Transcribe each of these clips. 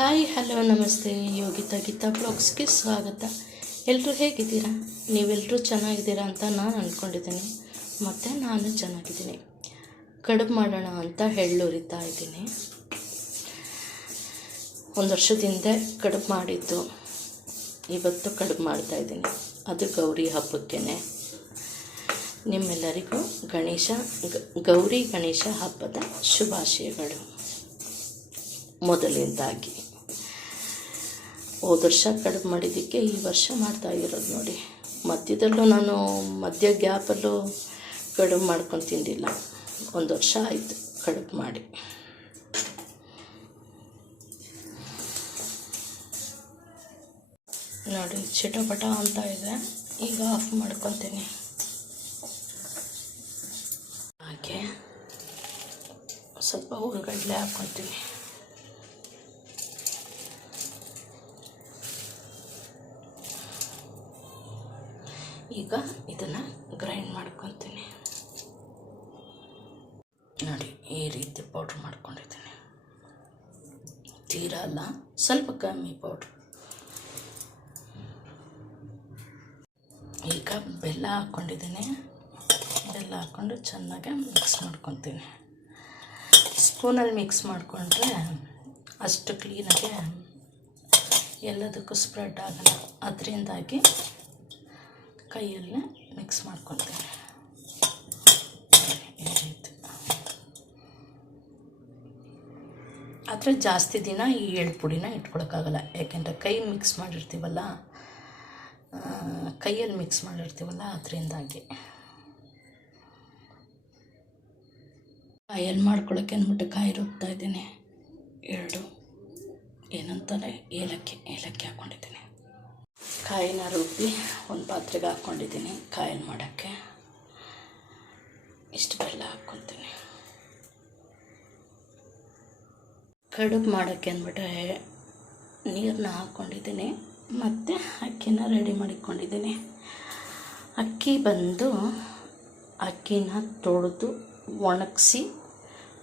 Hi, hello, ನಮಸ್ತೆ. ಯೋಗಿತಾ ಗೀತಾ ಬ್ಲಾಗ್ಸ್ಗೆ ಸ್ವಾಗತ. ಎಲ್ಲರೂ ಹೇಗಿದ್ದೀರಾ? ನೀವೆಲ್ಲರೂ ಚೆನ್ನಾಗಿದ್ದೀರಾ ಅಂತ ನಾನು ಅಂದ್ಕೊಂಡಿದ್ದೀನಿ ಮತ್ತು ನಾನು ಚೆನ್ನಾಗಿದ್ದೀನಿ. ಕಡುಬು ಮಾಡೋಣ ಅಂತ ಎಳ್ಳುರಿತಾ ಇದ್ದೀನಿ. ಒಂದು ವರ್ಷದಿಂದ ಕಡುಬು ಮಾಡಿದ್ದು, ಇವತ್ತು ಕಡುಬು ಮಾಡ್ತಾಯಿದ್ದೀನಿ ಅದು ಗೌರಿ ಹಬ್ಬಕ್ಕೇ ನಿಮ್ಮೆಲ್ಲರಿಗೂ ಗಣೇಶ ಗೌರಿ ಗಣೇಶ ಹಬ್ಬದ ಶುಭಾಶಯಗಳು. ಮೊದಲನೇದಾಗಿ. ಹೋದ ವರ್ಷ ಕಡಿಮೆ ಮಾಡಿದ್ದಕ್ಕೆ ಈ ವರ್ಷ ಮಾಡ್ತಾ ಇರೋದು ನೋಡಿ. ಮಧ್ಯದಲ್ಲೂ ನಾನು ಮಧ್ಯ ಗ್ಯಾಪಲ್ಲೂ ಕಡುಬು ಮಾಡ್ಕೊಂಡು ತಿಂದಿಲ್ಲ. ಒಂದು ವರ್ಷ ಆಯಿತು ಕಡುಬು ಮಾಡಿ. ನೋಡಿ, ಚಿಟಪಟ ಅಂತ ಇದೆ. ಈಗ ಆಫ್ ಮಾಡ್ಕೊತೀನಿ. ಹಾಗೆ ಸ್ವಲ್ಪ ಹುರುಗಡ್ಲೆ ಹಾಕ್ಕೊತೀನಿ ಈಗ ಇದನ್ನು ಗ್ರೈಂಡ್ ಮಾಡ್ಕೊತೀನಿ. ನೋಡಿ, ಈ ರೀತಿ ಪೌಡ್ರ್ ಮಾಡ್ಕೊಂಡಿದ್ದೀನಿ. ತೀರಲ್ಲ ಸ್ವಲ್ಪ ಕಮ್ಮಿ ಪೌಡ್ರ್ ಈಗ ಬೆಲ್ಲ ಹಾಕ್ಕೊಂಡಿದ್ದೀನಿ ಬೆಲ್ಲ ಹಾಕ್ಕೊಂಡು ಚೆನ್ನಾಗಿ ಮಿಕ್ಸ್ ಮಾಡ್ಕೊತೀನಿ. ಸ್ಪೂನಲ್ಲಿ ಮಿಕ್ಸ್ ಮಾಡಿಕೊಂಡ್ರೆ ಅಷ್ಟು ಕ್ಲೀನಾಗೆ ಎಲ್ಲದಕ್ಕೂ ಸ್ಪ್ರೆಡ್ ಆಗಲ್ಲ. ಅದರಿಂದಾಗಿ ಕೈಯಲ್ಲೇ ಮಿಕ್ಸ್ ಮಾಡ್ಕೊಳ್ತೀನಿ. ಆದರೆ ಜಾಸ್ತಿ ದಿನ ಈ ಎಳ್ಳು ಪುಡಿನ ಇಟ್ಕೊಳಕ್ಕಾಗಲ್ಲ. ಯಾಕೆಂದರೆ ಕೈ ಮಿಕ್ಸ್ ಮಾಡಿರ್ತೀವಲ್ಲ ಕೈಯಲ್ಲಿ ಮಿಕ್ಸ್ ಮಾಡಿರ್ತೀವಲ್ಲ ಅದರಿಂದಾಗಿ. ಕಾಯಲ್ಲಿ ಮಾಡ್ಕೊಳಕ್ಕೆ ಅಂದ್ಬಿಟ್ಟು ಕಾಯಿ ರುಬ್ತಾ ಇದ್ದೀನಿ? ಎರಡು ಏನಂತಾರೆ? ಏಲಕ್ಕಿ. ಏಲಕ್ಕಿ ಹಾಕ್ಕೊಂಡಿದ್ದೀನಿ ಕಾಯಿನ ರುಬ್ಬಿ ಒಂದು ಪಾತ್ರೆಗೆ ಹಾಕ್ಕೊಂಡಿದ್ದೀನಿ. ಕಾಯಿನ ಮಾಡೋಕ್ಕೆ. ಇಷ್ಟು ಬೆಲ್ಲ ಹಾಕ್ಕೊತೀನಿ. ಕಡುಬು ಮಾಡೋಕ್ಕೆ ಅಂದ್ಬಿಟ್ರೆ ನೀರನ್ನ ಹಾಕ್ಕೊಂಡಿದ್ದೀನಿ. ಮತ್ತು ಅಕ್ಕಿನ ರೆಡಿ ಮಾಡಿಕೊಂಡಿದ್ದೀನಿ. ಅಕ್ಕಿ ಬಂದು ಅಕ್ಕಿನ ತೊಳೆದು ಒಣಗಿಸಿ,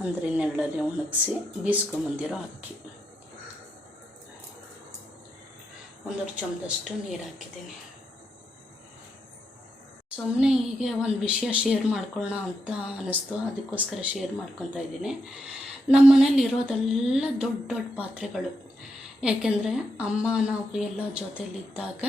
ಅಂದರೆ ನೆರಳಲ್ಲಿ ಒಣಗಿಸಿ ಬೀಸ್ಕೊಂಬಂದಿರೋ ಅಕ್ಕಿ. ಒಂದೂವರೆ ಚಮ್ದಷ್ಟು ನೀರು ಹಾಕಿದ್ದೀನಿ. ಸುಮ್ಮನೆ ಹೀಗೆ ಒಂದು ವಿಷಯ ಶೇರ್ ಮಾಡ್ಕೊಳ್ಳೋಣ ಅಂತ ಅನ್ನಿಸ್ತು ಅದಕ್ಕೋಸ್ಕರ ಶೇರ್ ಮಾಡ್ಕೊತಾ ಇದ್ದೀನಿ. ನಮ್ಮ ಮನೇಲಿ ಇರೋದೆಲ್ಲ ದೊಡ್ಡ ದೊಡ್ಡ ಪಾತ್ರೆಗಳು. ಯಾಕೆಂದರೆ ಅಮ್ಮ ನಾವು ಎಲ್ಲ ಜೊತೆಯಲ್ಲಿದ್ದಾಗ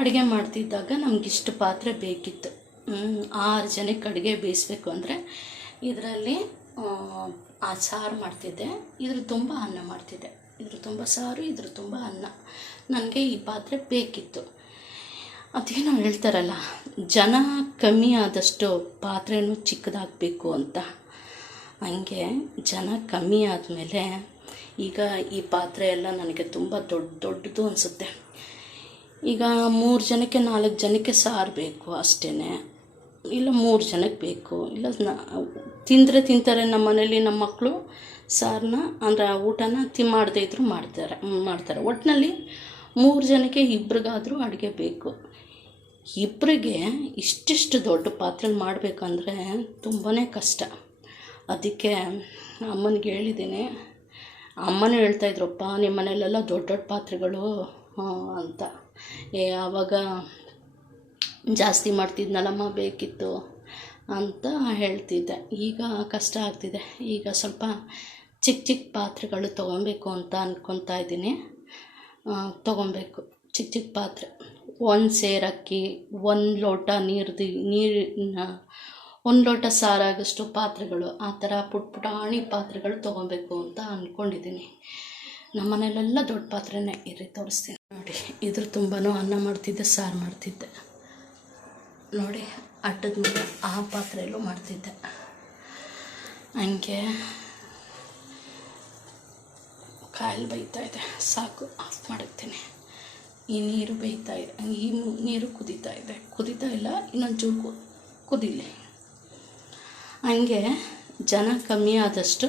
ಅಡುಗೆ ಮಾಡ್ತಿದ್ದಾಗ ನಮಗಿಷ್ಟು ಪಾತ್ರೆ ಬೇಕಿತ್ತು. ಆರು ಜನಕ್ಕೆ ಅಡುಗೆ ಬೇಯಿಸ್ಬೇಕು ಅಂದರೆ ಇದರಲ್ಲಿ, ಆ ಸಾರು ಮಾಡ್ತಿದ್ದೆ. ಇದ್ರ ತುಂಬ ಅನ್ನ ಮಾಡ್ತಿದ್ದೆ. ಇದ್ರ ತುಂಬ ಸಾರು, ಇದ್ರ ತುಂಬ ಅನ್ನ. ನನಗೆ ಈ ಪಾತ್ರೆ ಬೇಕಿತ್ತು. ಅದೇನೋ ಹೇಳ್ತಾರಲ್ಲ, ಜನ ಕಮ್ಮಿ ಆದಷ್ಟು ಪಾತ್ರೆನೂ ಚಿಕ್ಕದಾಗಬೇಕು ಅಂತ. ಹಂಗೆ ಜನ ಕಮ್ಮಿ ಆದಮೇಲೆ ಈಗ ಈ ಪಾತ್ರೆ ಎಲ್ಲ ನನಗೆ ತುಂಬ ದೊಡ್ಡ, ದೊಡ್ಡದು ಅನಿಸುತ್ತೆ. ಈಗ ಮೂರು ಜನಕ್ಕೆ ನಾಲ್ಕು ಜನಕ್ಕೆ ಸಾರು ಬೇಕು ಅಷ್ಟೇ ಇಲ್ಲ ಮೂರು ಜನಕ್ಕೆ ಬೇಕು. ಇಲ್ಲ ತಿಂದರೆ ತಿಂತಾರೆ ನಮ್ಮ ಮನೇಲಿ ನಮ್ಮ ಮಕ್ಕಳು ಸಾರನ್ನ ಅಂದರೆ ಊಟನ ತಿ ಮಾಡದೇ ಇದ್ದರೂ ಮಾಡ್ತಾರೆ ಮಾಡ್ತಾರೆ. ಒಟ್ಟಿನಲ್ಲಿ ಮೂರು ಜನಕ್ಕೆ ಇಬ್ರಿಗಾದರೂ ಅಡುಗೆ ಬೇಕು. ಇಬ್ಬರಿಗೆ ಇಷ್ಟಿಷ್ಟು ದೊಡ್ಡ ಪಾತ್ರೆ ಮಾಡಬೇಕಂದ್ರೆ ತುಂಬಾ ಕಷ್ಟ. ಅದಕ್ಕೆ ಅಮ್ಮನಿಗೆ ಹೇಳಿದ್ದೀನಿ. ಅಮ್ಮನೂ ಹೇಳ್ತಾಯಿದ್ರಪ್ಪ ನಿಮ್ಮ ಮನೇಲೆಲ್ಲ ದೊಡ್ಡ ದೊಡ್ಡ ಪಾತ್ರೆಗಳು ಅಂತ. ಏ ಆವಾಗ ಜಾಸ್ತಿ ಮಾಡ್ತಿದ್ನಲ್ಲಮ್ಮ, ಬೇಕಿತ್ತು, ಅಂತ ಹೇಳ್ತಿದ್ದೆ. ಈಗ ಕಷ್ಟ ಆಗ್ತಿದೆ. ಈಗ ಸ್ವಲ್ಪ ಚಿಕ್ಕ ಚಿಕ್ಕ ಪಾತ್ರೆಗಳು ತೊಗೊಬೇಕು ಅಂತ ಅಂದ್ಕೊತಾ ಇದ್ದೀನಿ. ತೊಗೊಬೇಕು ಚಿಕ್ಕ ಚಿಕ್ಕ ಪಾತ್ರೆ. ಒಂದು ಸೇರಕ್ಕಿ ಒಂದು ಲೋಟ ನೀರ್ದು ನೀರಿನ ಒಂದು ಲೋಟ ಸಾರಾಗಷ್ಟು ಪಾತ್ರೆಗಳು, ಆ ಥರ ಪುಟ್ ಪುಟಾಣಿ ಪಾತ್ರೆಗಳು ತೊಗೊಬೇಕು ಅಂತ ಅಂದ್ಕೊಂಡಿದ್ದೀನಿ ನಮ್ಮ ಮನೇಲೆಲ್ಲ ದೊಡ್ಡ ಪಾತ್ರೆನೇ ಇರಿ, ತೋರಿಸ್ತೀನಿ. ನೋಡಿ, ಇದ್ರ ತುಂಬಾ ಅನ್ನ ಮಾಡ್ತಿದ್ದೆ, ಸಾರು ಮಾಡ್ತಿದ್ದೆ. ನೋಡಿ ಅಟ್ಟದ ಮೇಲೆ ಆ ಪಾತ್ರೆಯಲ್ಲೂ ಮಾಡ್ತಿದ್ದೆ. ಹಂಗೆ ಕಾಯಲ್ಲಿ ಬೈತಾ ಇದೆ. ಸಾಕು, ಆಫ್ ಮಾಡುತ್ತೇನೆ. ಈ ನೀರು ಬೈತಾ ಇದೆ. ಈ ನೀರು ಕುದೀತಾ ಇದೆ. ಕುದೀತಾ ಇಲ್ಲ, ಇನ್ನೊಂದು ಚೂರು ಕುದೀಲಿ. ಹಂಗೆ ಜನ ಕಮ್ಮಿ ಆದಷ್ಟು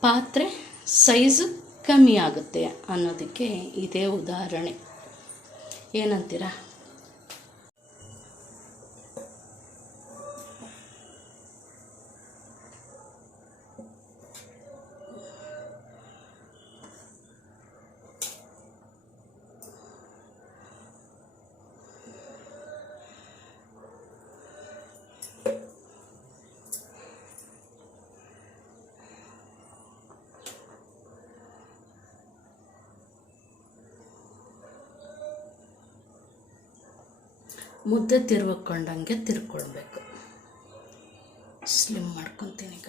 ಪಾತ್ರೆ ಸೈಜು ಕಮ್ಮಿ ಆಗುತ್ತೆ ಅನ್ನೋದಕ್ಕೆ ಇದೇ ಉದಾಹರಣೆ. ಏನಂತೀರಾ? ಮುದ್ದೆ ತಿರ್ಕೊಂಡಂಗೆ ತಿರ್ಕೊಳ್ಬೇಕು. ಸ್ಲಿಮ್ ಮಾಡ್ಕೊತೀನಿ ಈಗ.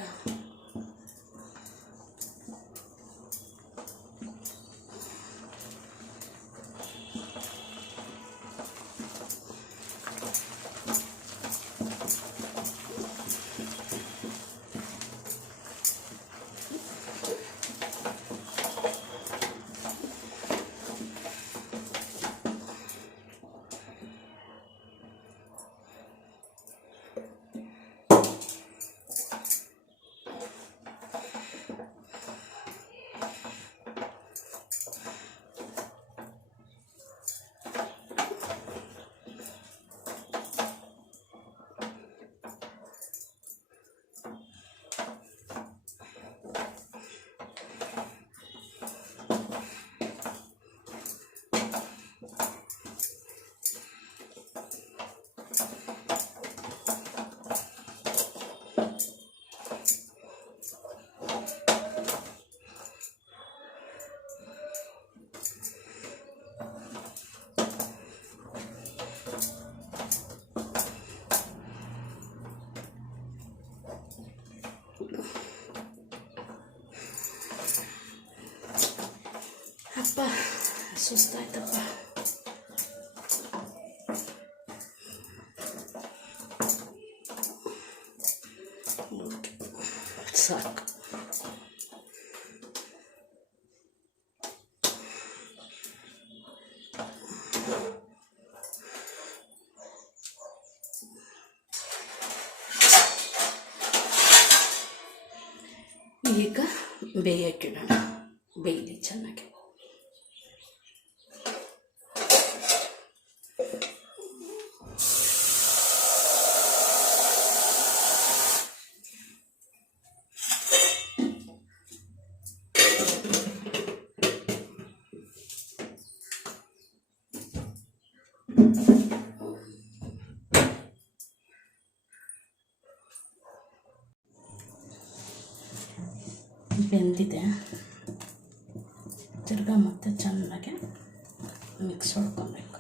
ಅಪ್ಪ ಸುಸ್ತಾಯ್ತಪ್ಪ ಸಾಕು ಈಗ ಬೇಯಕ್ಕಿಡೋಣ ಬೇಯಲಿ ಚೆನ್ನಾಗಿ ಬೆಂದಿದೆ ತಿರ್ಗಾ ಮತ್ತೆ ಚೆನ್ನಾಗಿ ಮಿಕ್ಸ್ ಹೊಡ್ಕೊಬೇಕು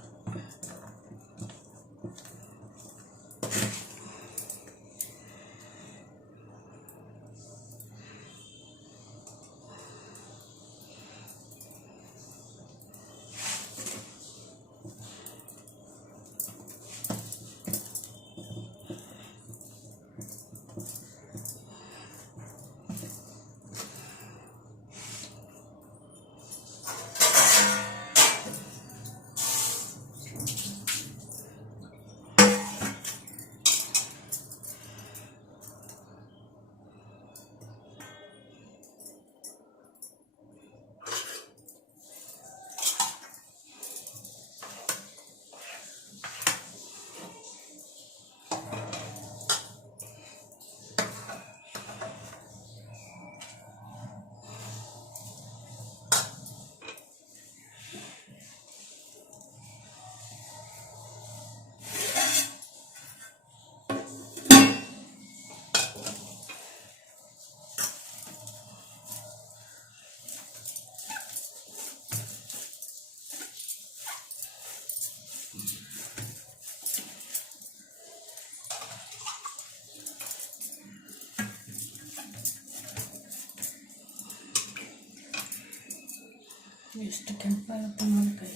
ಎಷ್ಟು ಕೆಂಪಾಗುತ್ತೆ ನೋಡಿ ಕೈ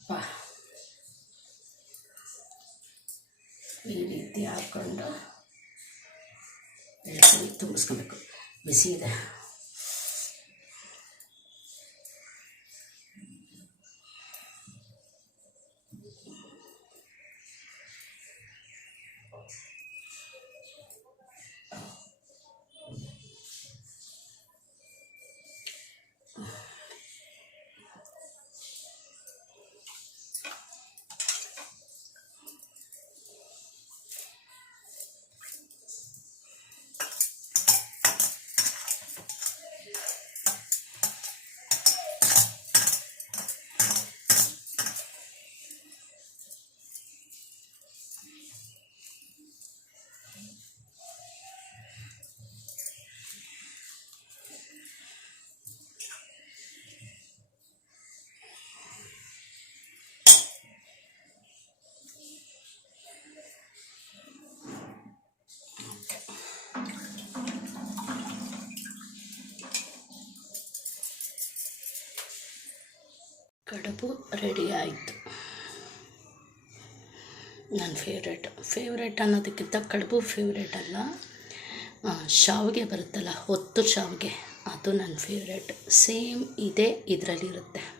ಬಾ ಈ ರೀತಿ ಹಾಕ್ಕೊಂಡು ಸರಿ ತುಂಬಿಸ್ಕೊಬೇಕು ಬಿಸಿ ಇದೆ. ರೆಡಿ ಆಯಿತು. ನನ್ನ ಫೇವ್ರೇಟ್ ಫೇವ್ರೇಟ್ ಅನ್ನೋದಕ್ಕಿಂತ ಕಡುಬು ಫೇವ್ರೇಟ್ ಅಲ್ಲ. ಶಾವಿಗೆ ಬರುತ್ತಲ್ಲ, ಹೊತ್ತು ಶಾವಿಗೆ. ಅದು ನನ್ನ ಫೇವ್ರೇಟ್ ಸೇಮ್ ಇದೇ ಇದರಲ್ಲಿರುತ್ತೆ.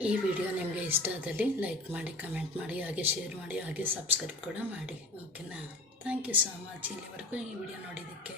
ಈ ವಿಡಿಯೋ ನಿಮಗೆ ಇಷ್ಟ ಆದಲ್ಲಿ ಲೈಕ್ ಮಾಡಿ, ಕಮೆಂಟ್ ಮಾಡಿ, ಹಾಗೆ ಶೇರ್ ಮಾಡಿ, ಹಾಗೆ ಸಬ್ಸ್ಕ್ರೈಬ್ ಕೂಡ ಮಾಡಿ. ಓಕೆನಾ? ಥ್ಯಾಂಕ್ ಯು ಸೊ ಮಚ್ ಇಲ್ಲಿವರೆಗೂ ಈ ವಿಡಿಯೋ ನೋಡಿದ್ದಕ್ಕೆ